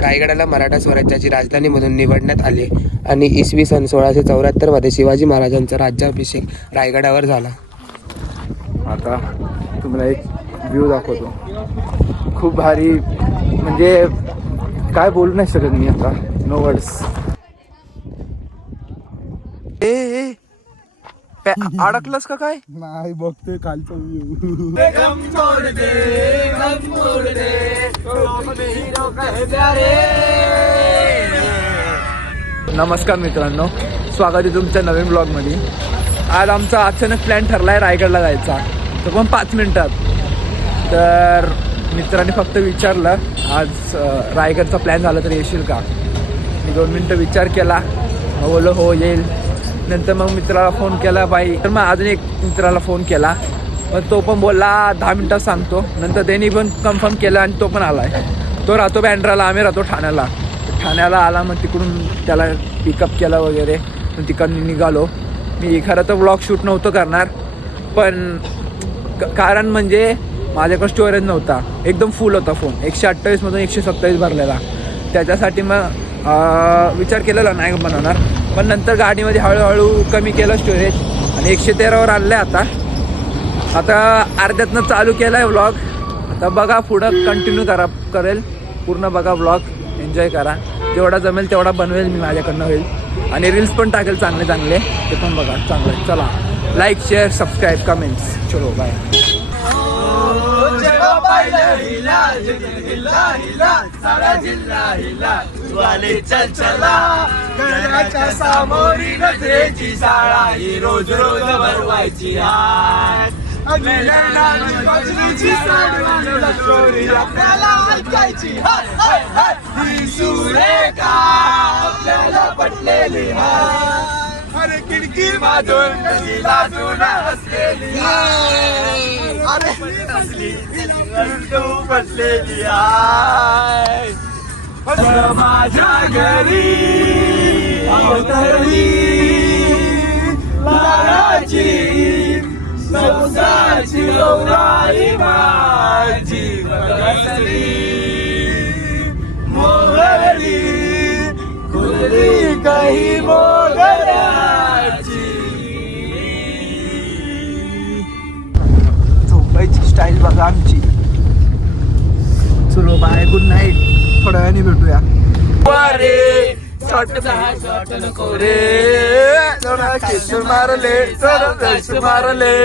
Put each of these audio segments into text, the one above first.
रायगडाला मराठा स्वराज्याची राजधानी म्हणून निवडण्यात आले आणि इसवी सन 1674 मध्ये शिवाजी महाराजांचा राज्याभिषेक रायगडावर झाला. आता तुम्हाला एक व्ह्यू दाखवतो, खूप भारी, म्हणजे काय बोलू नाही शकत मी आता, नो वर्ड्स. अडकलंस का काय? नाही, बघतोय कालचा व्ह्यू. नमस्कार मित्रांनो, स्वागत आहे तुमच्या नवीन ब्लॉगमध्ये. आज आमचा अचानक प्लॅन ठरला आहे रायगडला जायचा, तो पण 5 मिनिटात. तर मित्रांनी फक्त विचारलं आज रायगडचा प्लॅन झाला तर येशील का. मी 2 मिनटं विचार केला, मग बोललो हो येईल. नंतर मग मित्राला फोन केला बाई, तर मग अजून एक मित्राला फोन केला, मग तो पण बोलला 10 मिनटात सांगतो. नंतर त्यांनी पण कन्फर्म केलं आणि तो पण आला आहे. तो राहतो बँड्राला, आम्ही राहतो ठाण्याला आला. मग तिकडून त्याला पिकअप केलं वगैरे, मग तिकडून निघालो. मी खरं तर व्लॉग शूट नव्हतं करणार, पण कारण म्हणजे माझ्याकडे स्टोरेज नव्हता, एकदम फुल होता फोन, 128 मधून 127 भरलेला. त्याच्यासाठी मग विचार केलेला नाही बनवणार, पण नंतर गाडीमध्ये हळूहळू कमी केलं स्टोरेज आणि 113वर आणलं आहे. आता अर्ध्यातनं चालू केलं आहे व्लॉग. आता बघा पुढं कंटिन्यू करेल, पूर्ण बघा व्लॉग, एन्जॉय करा. जेवढा जमेल तेवढा बनवेल मी, माझ्याकडनं होईल. आणि रील्स पण टाकेल चांगले, ते पण बघा चांगलं. चला, लाईक, शेअर, सबस्क्राईब, कमेंट्स. चलो बाय. सामोरी नजरेची शाळा ही रोज रोज भरवायची आपल्याला ऐकायची सुरेखा आपल्याला पटलेली अरे खिडकी मधून लाजून हसलेली अरे हसली बसलेली माझ्या घरी अवतरली लाडाची संसारची गौराई माझी बसली मोगली खुली काही मोगऱ्याची. झोपायची स्टाईल बघा आमची. चलो बाय, गुड नाईट. थोड्या वेळाने भेटूया. वारे शॉट नको रे, थोडा किस मारले, थोडा रस मारले,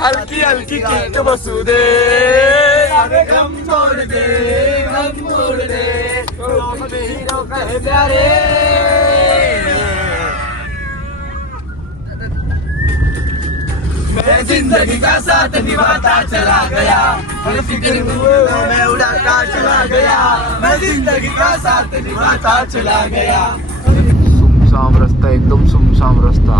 हलकी हलकी किक बसू दे, अरे गम मोड दे, हीरो कहे प्यारे. मैं जिंदगी का साथ निभाता चला गया, हर फिक्र में उड़ाता चला गया, मैं जिंदगी का साथ निभाता चला गया. सुमसाम रस्ता, एकदम सुमसाम रस्ता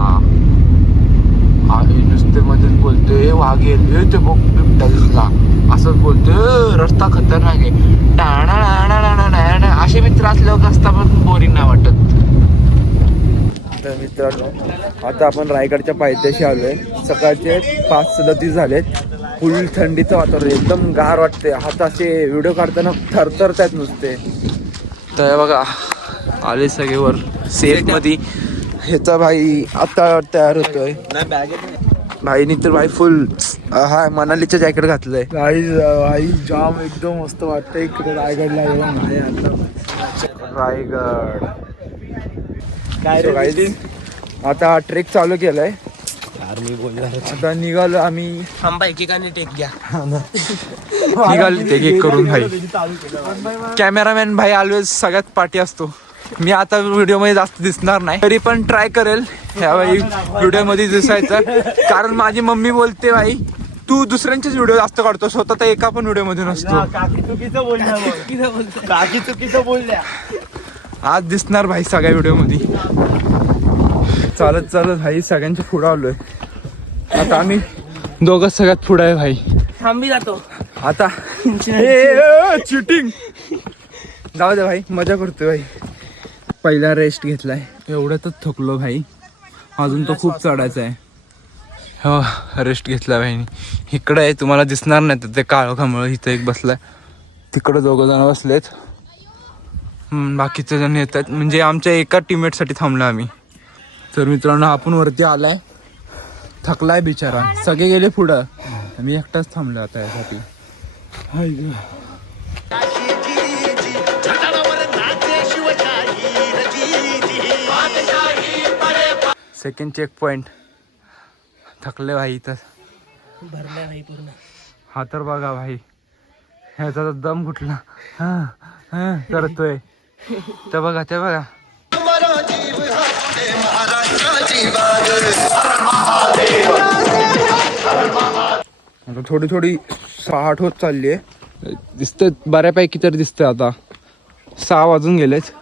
आहे. नुसते मध्येच बोलते वाघ येते, ते बघ बिबट्या दिसला, असंच बोलते. रस्ता खतरनाक आहे. टाणा असे मित्र असल्यावर असता पण बोरिंग नाही वाटत. तर मित्रांनो, आता आपण रायगडच्या पायथ्याशी आलोय. सकाळचे 5:37 झालेत. फुल थंडीचं वातावरण, एकदम गार वाटते. हात असे व्हिडिओ काढताना थरथरतात नुसते. तर बघा आले सगळे वर सेट मध्ये. ह्याचा भाई आता तयार होतोय. भाईनी तर भाई फुल हा मनालीचं जॅकेट घातलंय. भाई जाम एकदम मस्त वाटतं इकडे रायगडला येऊन. रायगड काय आता ट्रेक चालू केलाय. आता निघालो आम्ही. एकेकाने टेक घ्या. निघालो टेक एक करून. भाई कॅमेरामॅन भाई ऑलवेज सगळ्यात पाठी असतो. मी आता व्हिडिओ मध्ये जास्त दिसणार नाही, तरी पण ट्राय करेल ह्या व्हिडिओ मध्ये दिसायचं. कारण माझी मम्मी बोलते भाई तू दुसऱ्यांचेच व्हिडिओ जास्त काढतो, स्वतः तर एका पण व्हिडिओ मध्ये नसतो. चुकीचं बोलल्या. आज दिसणार भाई सगळ्या व्हिडिओ मध्ये. चालत भाई सगळ्यांच्या पुढे आलोय. आता आम्ही दोघं सगळ्यात पुढे आहे भाई. थांबी जातो आता. चिटिंग जाऊ दे भाई, मजा करतोय भाई. पहिला रेस्ट घेतलाय, एवढ्यातच थकलो भाई. अजून तो खूप चढायचा आहे. हो रेस्ट घेतला भाई. इकडे आहे, तुम्हाला दिसणार नाही तर ते काळं खांबळ. इथं एक बसलाय, तिकडे 2 जण बसलेत. बाकीचे जण येत आहेत, म्हणजे आमच्या एका टीममेटसाठी थांबलो आम्ही. तर मित्रांनो आपण वरती आलाय, थकलाय बिचारा, सगळे गेले पुढं, मी एकटाच थांबलो आता यासाठी. Second check point. थकले भाई इथं भरलाय भाई पूर्ण. हा तर बघा भाई, ह्याचा तर दम घुटला. करतोय ते बघा, ते बघा. आता थोडी थोडी 6-8 होत चालली आहे, दिसतंय बऱ्यापैकी तर दिसतंय. आता 6 वाजून गेलेच.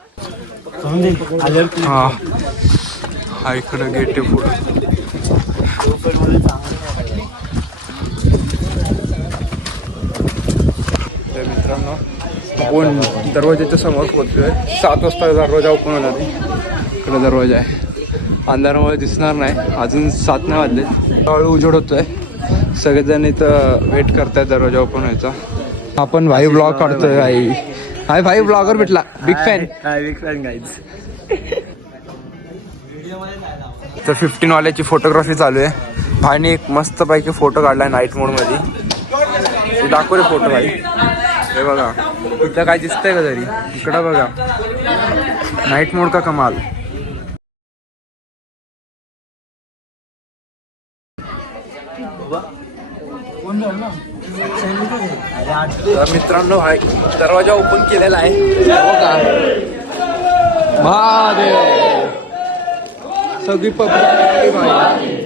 हा इकडं गेट आहे पुढं. तर मित्रांनो आपण दरवाजाच्या समोर पोहोचलोय. 7 वाजता दरवाजा ओपन होणार आहे. इकडं दरवाजा आहे, अंधारामुळे दिसणार नाही. अजून 7 नाही वाजले, हळू उजेड होतोय. सगळेजण इथं वेट करतायत दरवाजा ओपन व्हायचा. आपण भाई ब्लॉग काढतोय. हाय भाई, ब्लॉगर भेटला, big fan. Big fan guys. तर 15 वाल्याची फोटोग्राफी चालू आहे. भाईने एक मस्त पैकी फोटो काढलाय नाईट मोड मध्ये. दाखव रे फोटो भाई. हे बघा इथं काय दिसतंय का तरी, इकडं बघा, नाईट मोड का कमाल. तर मित्रांनो भाई दरवाजा ओपन केलेला आहे बघा. महादेव, सगळी पब्लिक भाई.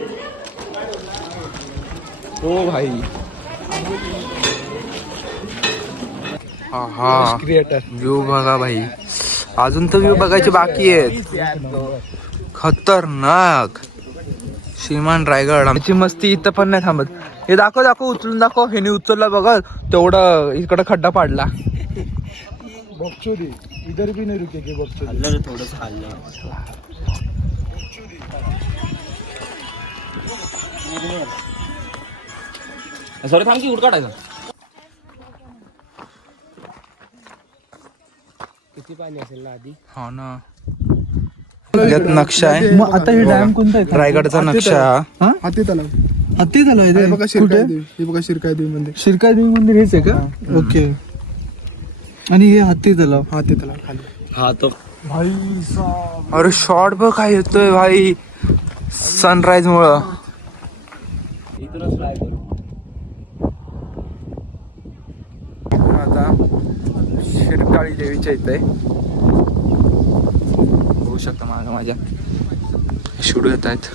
हो भाई, हा क्रिएटर व्ह्यू बघा भाई. अजून तर व्ह्यू बघायचे बाकी आहेत. खतरनाक श्रीमान रायगड. आमची मस्ती इथं पण नाही थांबत. हे दाखव उचलून दाखव. ह्याने उचलला बघा, तेवढं इकडं खड्डा पाडला. बकचोदी इधर भी नहीं रुके बकचोदी. हल्लं थोडंसं हल्लं. सॉरी थांब की उठ काढायचं. किती पाणी असेल ना आधी. हा ना, यात नक्षा आहे. मग आता हे डॅम कोणता आहे? रायगडचा नक्षा. हाती तलाव. हत्ती झालं हे बघा शिरकाई देवी. हे बघा शिरकाई देवी मंदिर. शिरकाई देवी मंदिर हेच आहे का? ओके. आणि हे हत्ती तलाव. हाती तलाव खाली. हा तो भाई साहब, अरे शॉर्ट बघ काय येतोय भाई सनराईज मुळे. इथूनच ट्राय करू. आता शिरकाळी देवीच्या इथे होऊ शकतं मागं माझ्या शूट घेत आहेत.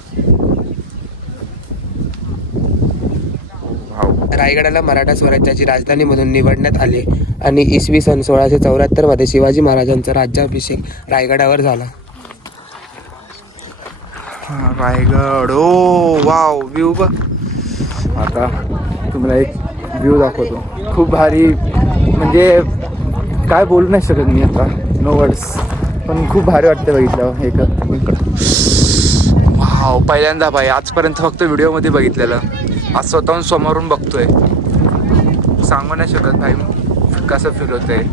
रायगडाला मराठा स्वराज्याची राजधानी म्हणून निवडण्यात आले आणि इसवी सन 1674 मध्ये शिवाजी महाराजांचा राज्याभिषेक रायगडावर झाला. रायगड. ओ वाव, व्ह्यू बघ. आता तुम्हाला एक व्ह्यू दाखवतो, खूप भारी. म्हणजे काय बोलू नाही शकत मी आता, नो वर्ड्स. पण खूप भारी वाटतं बघितलं इकडं. वाव, पहिल्यांदा भाई आजपर्यंत फक्त व्हिडिओमध्ये बघितलेलं, आज स्वतःहून समोरून बघतोय. सांगू नाही शकत भाई कसं फील होतंय.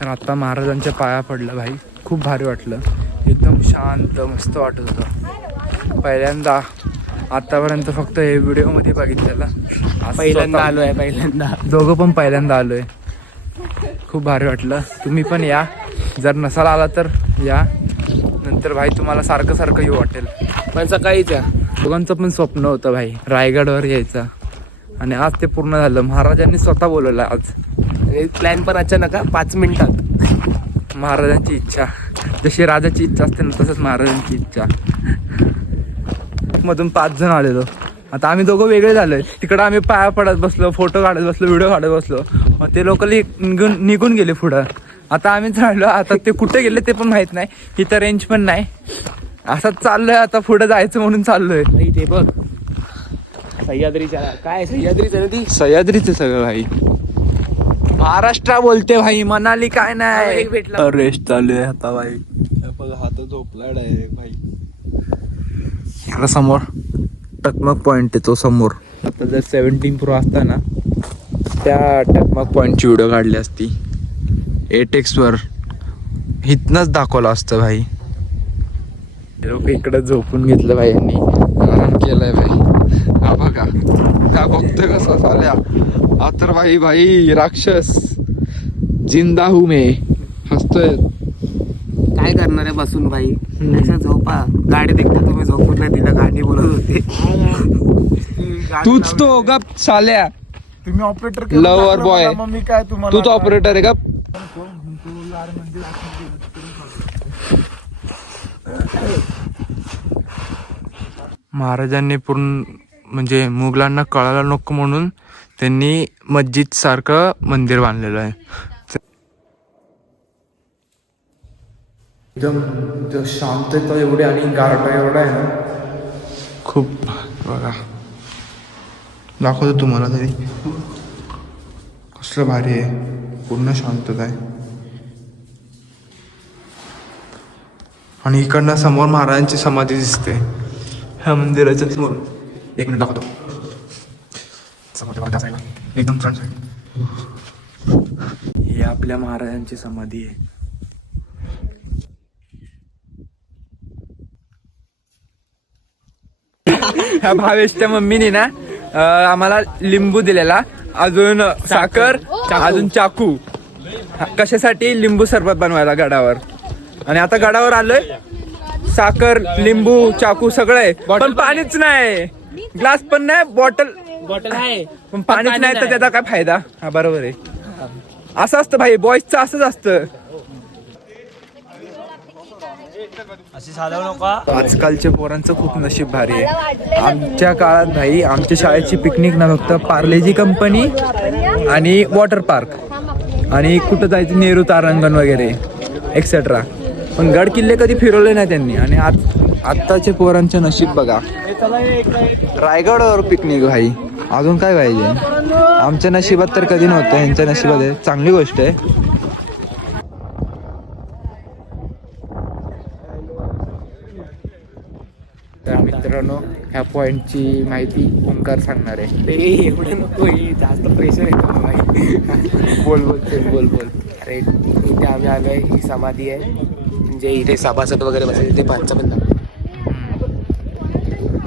तर आता महाराजांच्या पाया पडलं भाई, खूप भारी वाटलं. एकदम शांत मस्त वाटत होतं. पहिल्यांदा आतापर्यंत फक्त हे व्हिडिओमध्ये बघितलेलं, पहिल्यांदा आलोय. पहिल्यांदा दोघं पण पहिल्यांदा आलोय. खूप भारी वाटलं. तुम्ही पण या, जर नसाल आला तर या. नंतर भाई तुम्हाला सारखं सारखं येऊ वाटेल. पण सकाळीच दोघांचं पण स्वप्न होतं भाई रायगडवर यायचं, आणि आज ते पूर्ण झालं. महाराजांनी स्वतः बोलवलं आज. प्लॅन पण अचानक 5 मिनिटात. महाराजांची इच्छा, जशी राजाची इच्छा असते ना तसंच महाराजांची इच्छा. मधून 5 जण आलेलो. आता आम्ही दोघं वेगळे झालोय. तिकडं आम्ही पाया पडत बसलो, फोटो काढत बसलो, व्हिडिओ काढत बसलो. मग ते लोक निघून गेले पुढं. आता आम्हीच राहिलो. आता ते कुठे गेले ते पण माहित नाही. इथं रेंज पण नाही. असंच चाललोय आता, पुढे जायचं म्हणून चाललोय. ते बघ सह्याद्रीच्या, काय सह्याद्रीचं ना ती. सह्याद्रीचं सगळं भाई. महाराष्ट्र बोलते भाई, मनाली काय नाही. भेटला रेस्ट चालू आहे आता भाई. हात झोपला डायरेक्ट भाई. इकडं समोर टकमक पॉइंट आहे तो समोर. आता जर 17 Pro असता ना त्या टॅकमार्क पॉईंटची व्हिडिओ काढली असती 8X वर इथनंच दाखवलं असतं भाई. लोक इकडं झोपून घेतलं भाई यांनी आराम केलाय भाई. हा बघा हा बघतोय कसा झाल्या हा तर भाई भाई राक्षस जिंदा हूं मैं हसतोय. काय करणार आहे बसून भाई असं झोपा. गाडीत एकदा तुम्ही झोपून नाही दिला गाणी बोलत होते. तूच तो गप साल्या तुम्ही ऑपरेटर Lover boy. मग मी काय तुम्हाला तू तो ऑपरेटर आहे गप. महाराजांनी पूर्ण म्हणजे मुघलांना कळायला नको म्हणून त्यांनी मस्जिद सारखं मंदिर बांधलेलं आहे. एकदम शांतता एवढी आणि गारठा एवढा आहे ना खूप. बघा दाखवतो तुम्हाला तरी कसलं भारी आहे. पूर्ण शांतता आहे. आणि इकडनं समोर महाराजांची समाधी दिसते ह्या मंदिराच्या समोर. एक मिनिट दाखवतो समोर एकदम फ्रंट साईड. ही आपल्या महाराजांची समाधी आहे. ह्या भावेशच्या मम्मीने ना आम्हाला लिंबू दिलेला, अजून साखर, अजून चाकू. कशासाठी? लिंबू सरबत बनवायला गडावर. आणि आता गडावर आलोय, साखर, लिंबू, चाकू सगळं आहे, पण पाणीच नाही. ग्लास पण नाही, बॉटल आहे पण पाणीच नाही. तर त्याचा काय फायदा? हा बरोबर आहे. असं असतं भाई, बॉईजचं असंच असतं. आजकालच्या पोरांचं खूप नशीब भारी आहे. आमच्या काळात भाई आमच्या शाळेची पिकनिक ना फक्त पार्लेजी कंपनी आणि वॉटर पार्क आणि कुठं जायचं नेहरू तारांगण वगैरे एक्सेट्रा. पण गड किल्ले कधी फिरवले नाही त्यांनी. आणि आत्ताचे पोरांचे नशीब बघा, रायगडवर पिकनिक भाई. अजून काय पाहिजे? आमच्या नशिबात तर कधी नव्हतं, यांच्या नशिबात आहे. चांगली गोष्ट आहे. तर मित्रांनो ह्या पॉइंटची माहिती ओंकार सांगणार आहे. एवढं नको, जास्त प्रेशर येतो भाई. बोल बोल. अरे इथे आम्ही आलोय, ही समाधी आहे. म्हणजे इथे सभासद वगैरे बसायचे, ते पाचचा पण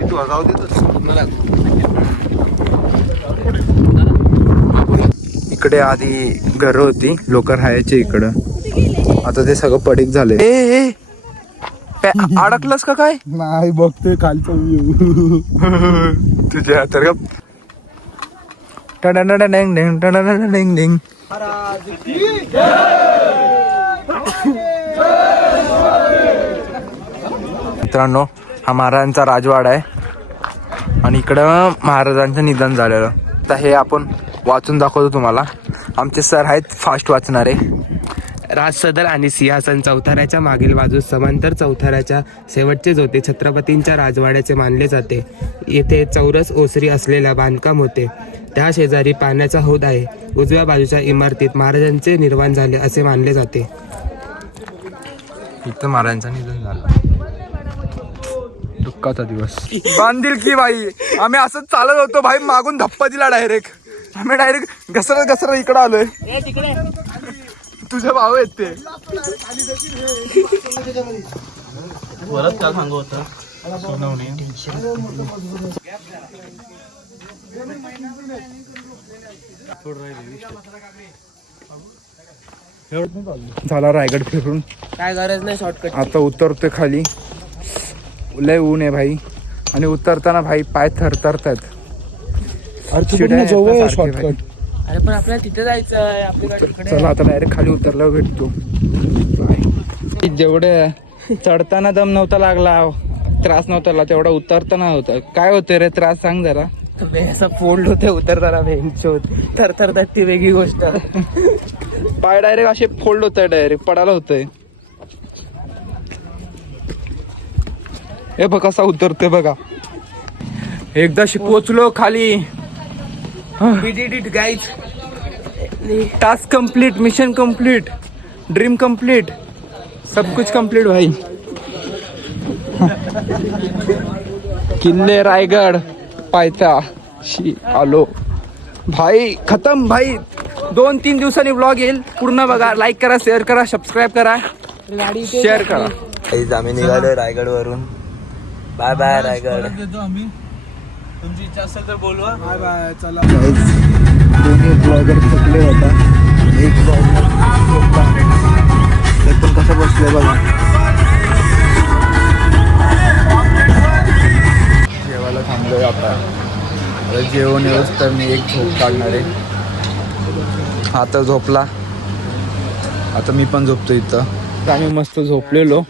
तू आगाव देतो मला. इकडे आधी घरं होती, लोक राहायचे इकडं. आता ते सगळं पडीक झालंय. ए अडकलंस का काय? नाही बघतोय खालचा व्ह्यू. तुझ्या तर गप. मित्रांनो हा महाराजांचा राजवाडा आहे आणि इकडं महाराजांचं निधन झालेलं. आता हे आपण वाचून दाखवतो तुम्हाला. आमचे सर आहेत फास्ट वाचणारे. राजसदर आणि सिंहासन चौथऱ्याच्या मागील बाजूस समांतर चौथऱ्याच्या शेवटचे जोते छत्रपतींच्या राजवाड्याचे मानले जाते. येथे चौरस ओसरी असलेला बांधकाम होते. त्या शेजारी पाण्याचा हौद आहे. उजव्या बाजूच्या इमारतीत महाराजांचे निर्वाण झाले असे मानले जाते. इथं महाराजांचं निधन झालं. दुःखाचा दिवस. बांधील की बाई, आम्ही असंच चालत होतो भाई, मागून धप्पा दिला डायरेक्ट. आम्ही डायरेक्ट घसरत इकडं आलोय. तुझे भाऊ आहेत ते. काय सांगू होतं झाला रायगड फिरून. काय गरज नाही शॉर्टकट. आता उतरतोय खाली. लय ऊन आहे भाई आणि उतरताना भाई पाय थरथरतात. जवळ आहे शॉर्टकट. अरे पण आपल्याला तिथे जायचं आहे, आपल्याकडे. चला आता डायरेक्ट खाली उतरल्यावर भेटतो. जेवढे चढताना दम नव्हता लागला, त्रास नव्हता लागला, तेवढा उतरताना होता. काय होतं रे त्रास? सांग जरा. असं फोल्ड होते उतरताना बेंचोत थरथरतात, ती वेगळी गोष्ट. पाय डायरेक्ट असे फोल्ड होत आहे, डायरेक्ट पडायला होतंय. हे बघ कसा उतरतोय बघा. एकदा पोचलो खाली. We did it, guys. Task complete, mission complete, dream complete, सब कुछ कंप्लीट भाई. किल्ले रायगड पायथा आलो भाई खतम भाई. 2-3 दिवसांनी ब्लॉग येईल. पूर्ण बघा, लाईक करा, शेअर करा, सबस्क्राईब करा, शेअर करा. आम्ही निघालो रायगड वरून. Bye bye Raigad. तुमची इच्छा असेल तर बोलवा. Bye bye. चला दोन्ही ब्लॉगर थकले होता. एक ब्लॉगर ते पण कसं बसले बघा. जेवायला थांबलोय आता. जेवण येऊस तर मी एक झोप काढणार आहे. आता झोपला. आता मी पण झोपतो इथं. आम्ही मस्त झोपलेलो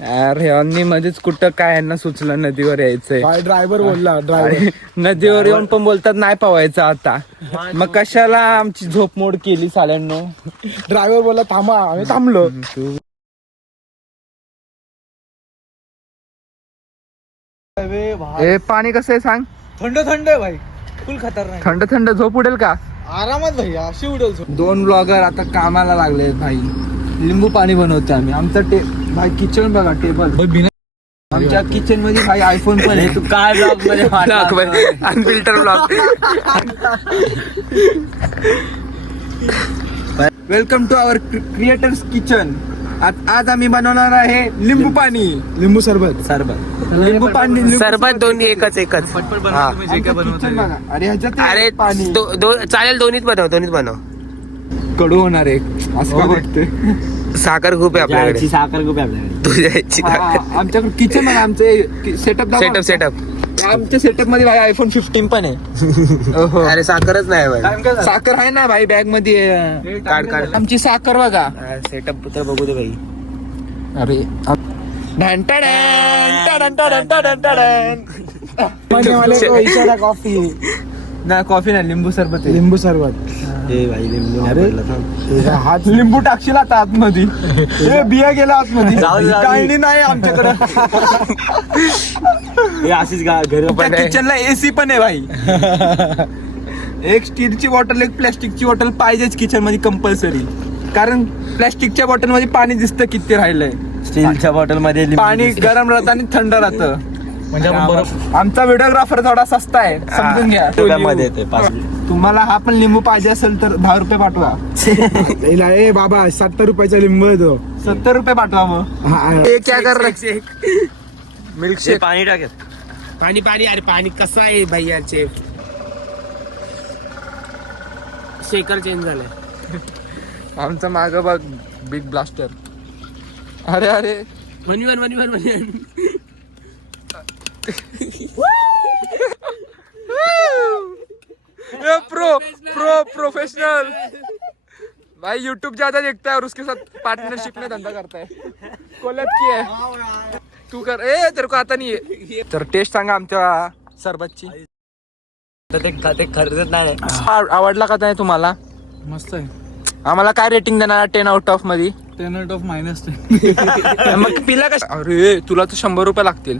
यार. ह्यांनी मध्येच कुठं काय यांना सुचलं नदीवर यायचंय. ड्रायव्हर बोलला. ड्रायव्हर नदीवर येऊन पण बोलतात नाही पवायचं आता. मग कशाला आमची झोप मोड केली साल्यांनो. ड्रायव्हर बोलला थांबा. आम्ही थांबलो. हे पाणी कसं आहे सांग. थंड थंड आहे भाई. फुल खतरनाक. थंड थंड झोप उडेल का. आरामात भाई. अशी उडेल. 2 ब्लॉगर आता कामाला लागले भाई. लिंबू पाणी बनवतो आम्ही. आमचा भाई किचन बघा. टेबल आमच्या किचन मध्ये भाई आयफोन पण आहे. तू काय ब्लॉग मध्ये unfilter blog. Welcome to our creators kitchen. आज आम्ही बनवणार आहे लिंबू पाणी. लिंबू सरबत. लिंबू पाणी. सरबत दोन्ही एकच. हा. Kitchen बघा. अरे ह्याच्यात अरे पाणी चालेल, दोन्हीत बनव. कडू होणार आहे असं काय वाटतंय. साखर खूप आहे आपल्याकडे. साखर खूप आहे आपल्याकडे. तुझ्या याची आमच्याकडे किचन बघा. आमचे सेटअप आमच्या सेटअप मध्ये भाई आयफोन 15 पण आहे. अरे साखरच नाही भाई. साखर आहे ना भाई बॅग मध्ये. काढ. आमची साखर बघा. सेटअप तर बघू दे भाई. अरे कॉफी. ना कॉफी नाही, लिंबू सरबत आहे. लिंबू सरबत. हात लिंबू टाकशील आता आतमध्ये. ए, बिया गेला आतमध्ये. गाळणी नाही आमच्याकडे. अशीच घर किचनला एसी पण आहे भाई. एक स्टीलची बॉटल, एक प्लॅस्टिकची बॉटल पाहिजेच किचन मध्ये कंपल्सरी. कारण प्लॅस्टिकच्या बॉटल मध्ये पाणी दिसतं किती राहिलंय. स्टीलच्या बॉटल मध्ये पाणी गरम राहतं आणि थंड राहतं. म्हणजे आमचा व्हिडिओग्राफर थोडा सस्ता आहे, समजून घ्या. तुम्हाला हा पण लिंबू पाहिजे असेल तर 10 रुपये पाठवा. ए बाबा 70 रुपयाचा लिंबू आहे तो. 70 रुपये पाठवा. मग क्या कर रहे मिल्कशेक. पाणी टाकेल. पाणी. अरे पाणी कसं आहे भैया. शेकर चेंज झालाय. आमचा माग बघ बिग ब्लास्टर. अरे वनिवन. प्रोफेशनल भाई. यूट्यूब ज्यादा देखता है और उसके साथ पार्टनरशिप में धंधा करता है. कोलॅब की आहे तू कर. ए तेरे को आता नाही आहे. तर टेस्ट सांगा आमच्या सरबतची. ते खर्चत नाही. आवडला का नाही तुम्हाला. मस्त आहे. आम्हाला काय रेटिंग देणार 10 आउट ऑफ मध्ये. 10 out of -10. मग पिला का. अरे तुला तर 100 रुपये लागतील.